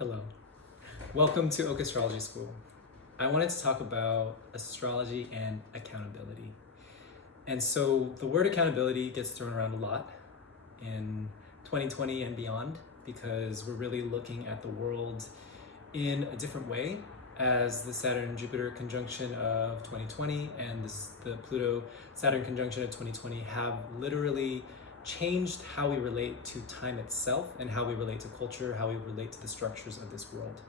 Hello. Welcome to Oak Astrology School. I wanted to talk about astrology and accountability. And so the word accountability gets thrown around a lot in 2020 and beyond because we're really looking at the world in a different way as the Saturn-Jupiter conjunction of 2020 and the Pluto-Saturn conjunction of 2020 have literally changed how we relate to time itself and how we relate to culture, how we relate to the structures of this world.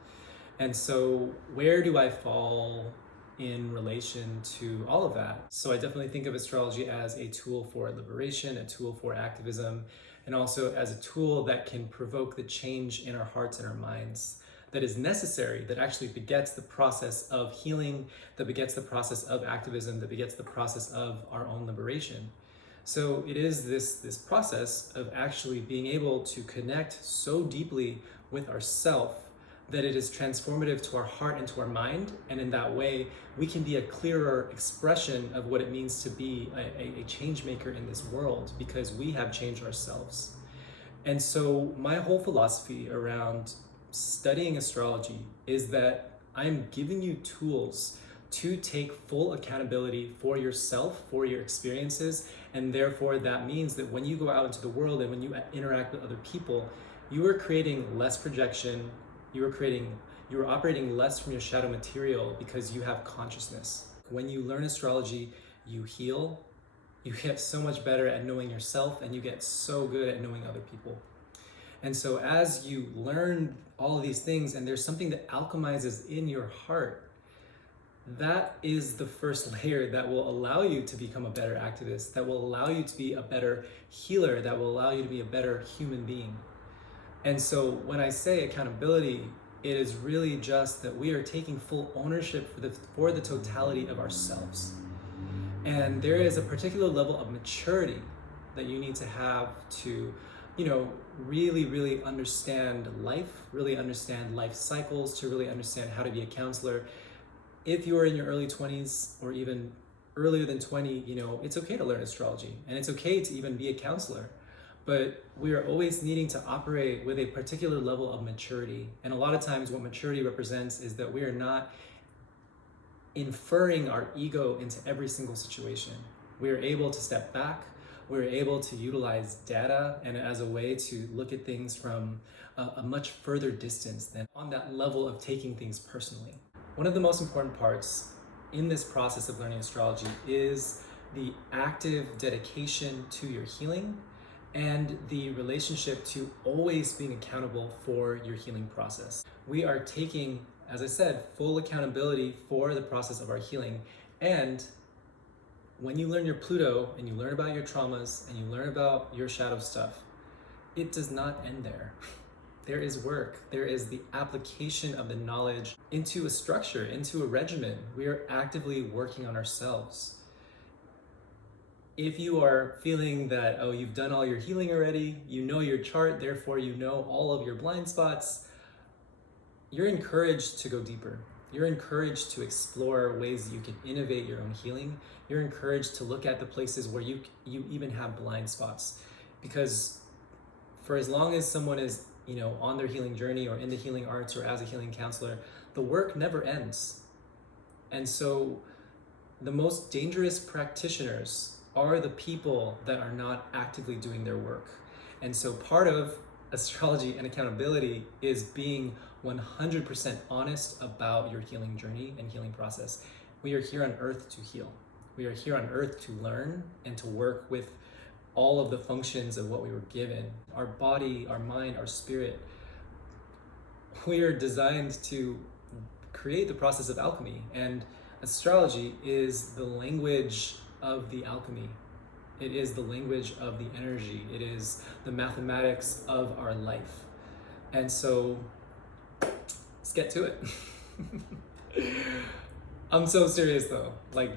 And so where do I fall in relation to all of that? So I definitely think of astrology as a tool for liberation, a tool for activism, and also as a tool that can provoke the change in our hearts and our minds that is necessary, that actually begets the process of healing, that begets the process of activism, that begets the process of our own liberation. So it is this process of actually being able to connect so deeply with ourself that it is transformative to our heart and to our mind. And in that way, we can be a clearer expression of what it means to be a change maker in this world because we have changed ourselves. And so my whole philosophy around studying astrology is that I'm giving you tools to take full accountability for yourself, for your experiences, and therefore that means that when you go out into the world and when you interact with other people, you are creating less projection, you are operating less from your shadow material because you have consciousness. When you learn astrology, you heal, you get so much better at knowing yourself, and you get so good at knowing other people. And so as you learn all of these things and there's something that alchemizes in your heart, that is the first layer that will allow you to become a better activist, that will allow you to be a better healer, that will allow you to be a better human being. And so when I say accountability, it is really just that we are taking full ownership for the totality of ourselves. And there is a particular level of maturity that you need to have to, really understand life, really understand life cycles, to really understand how to be a counselor. If you are in your early 20s or even earlier than 20, it's okay to learn astrology and it's okay to even be a counselor. But we are always needing to operate with a particular level of maturity. And a lot of times what maturity represents is that we are not inferring our ego into every single situation. We are able to step back. We're able to utilize data and as a way to look at things from a much further distance than on that level of taking things personally. One of the most important parts in this process of learning astrology is the active dedication to your healing and the relationship to always being accountable for your healing process. We are taking, as I said, full accountability for the process of our healing. And when you learn your Pluto and you learn about your traumas and you learn about your shadow stuff, it does not end there. There is work. There is the application of the knowledge into a structure, into a regimen. We are actively working on ourselves. If you are feeling that, you've done all your healing already, you know your chart, therefore you know all of your blind spots, you're encouraged to go deeper. You're encouraged to explore ways you can innovate your own healing. You're encouraged to look at the places where you even have blind spots. Because for as long as someone is on their healing journey or in the healing arts or as a healing counselor, the work never ends. And so the most dangerous practitioners are the people that are not actively doing their work. And so part of astrology and accountability is being 100% honest about your healing journey and healing process. We are here on earth to heal. We are here on earth to learn and to work with all of the functions of what we were given. Our body, our mind, our spirit. We are designed to create the process of alchemy, and astrology is the language of the alchemy. It is the language of the energy. It is the mathematics of our life. And so let's get to it. I'm so serious though.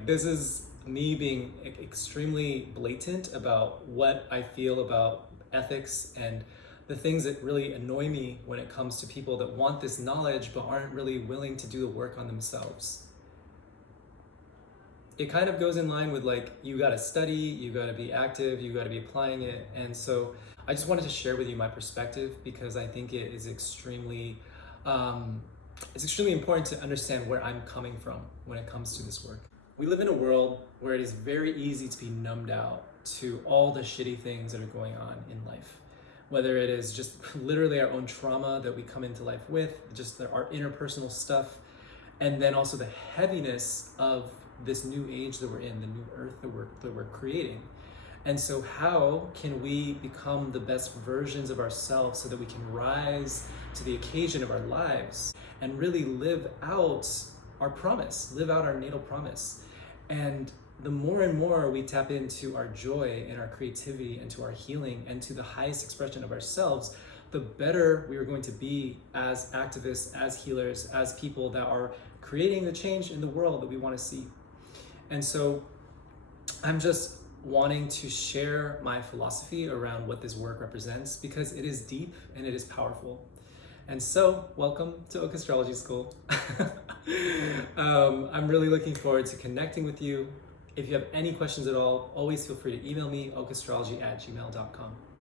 This is me being extremely blatant about what I feel about ethics and the things that really annoy me when it comes to people that want this knowledge but aren't really willing to do the work on themselves. It kind of goes in line with you gotta study, you gotta be active, you gotta be applying it. And so I just wanted to share with you my perspective because I think it is extremely it's extremely important to understand where I'm coming from when it comes to this work. We live in a world where it is very easy to be numbed out to all the shitty things that are going on in life. Whether it is just literally our own trauma that we come into life with, just our interpersonal stuff, and then also the heaviness of this new age that we're in, the new earth that we're creating. And so how can we become the best versions of ourselves so that we can rise to the occasion of our lives and really live out our promise, live out our natal promise? And the more and more we tap into our joy and our creativity and to our healing and to the highest expression of ourselves, the better we are going to be as activists, as healers, as people that are creating the change in the world that we want to see. And so I'm just wanting to share my philosophy around what this work represents because it is deep and it is powerful. And so, welcome to Oak Astrology School. I'm really looking forward to connecting with you. If you have any questions at all, always feel free to email me, oakastrology@gmail.com.